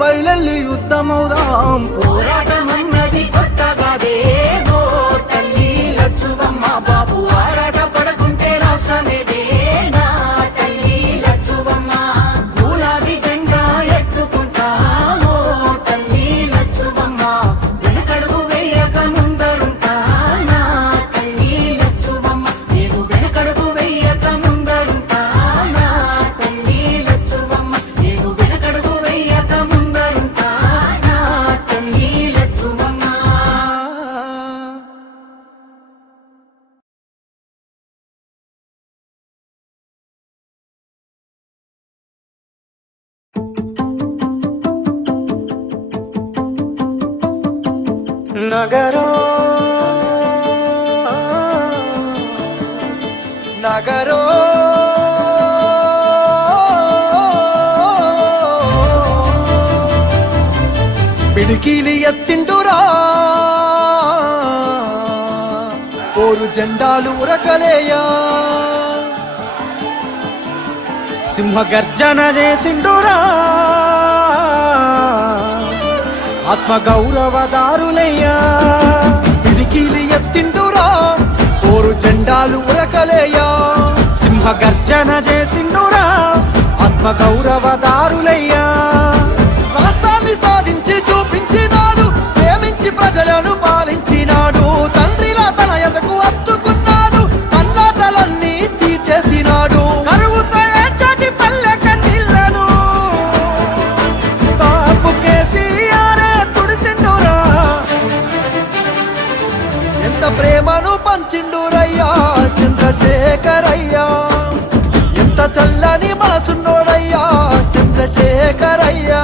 బయలెల్లి యుద్ధమౌదాం పోరాటమన్నది కొత్తగాదే ఓ తల్లి లచ్చువమ్మ బాబు ఆరాట పడకుంటే రాష్ట్రమేదే నా తల్లి లచ్చువమ్మ గులాబీ జెండా ఎత్తుకుంటా ఓ తల్లి లచ్చువమ్మ వెనకడుగు వేయక ముందరుంటా నా తల్లి లచ్చువమ్మ నేను వెనకడుగు వేయక ముందరుంటా నా తల్లి లచ్చువమ్మ నేను వెనకడుగు వేయక ముందరుంటా నా తల్లి లచ్చువమ్మ. నగరో నగరో పిడికిలి ఎత్తిండురా ఓరు జెండాలు ఉరకలేయా సింహ గర్జన చేసిండురా ఆత్మ గౌరవదారులయ్యా పిడికిలి ఎత్తిండురా ఓరు జెండాలు ఉరకలేయా సింహ గర్జన చేసిండురా ఆత్మ గౌరవదారులయ్యా రాష్ట్రాన్ని సాధించి చూపించినాడు ప్రేమించి ప్రజలను పాలించినాడు తండ్రిలా తన ఎదకు హత్తుకున్నాడు అన్నాటలన్నీ తీర్చేసినాడు కరువుతో ఏడ్చటి పల్లె కన్నీళ్లను బాపు కేసీఆరే తుడిసిండురా ఎంత ప్రేమను పంచిండురయ్యా చంద్రశేఖరయ్యా ఎంత చల్లని మనసున్నోడయ్యా చంద్రశేఖరయ్యా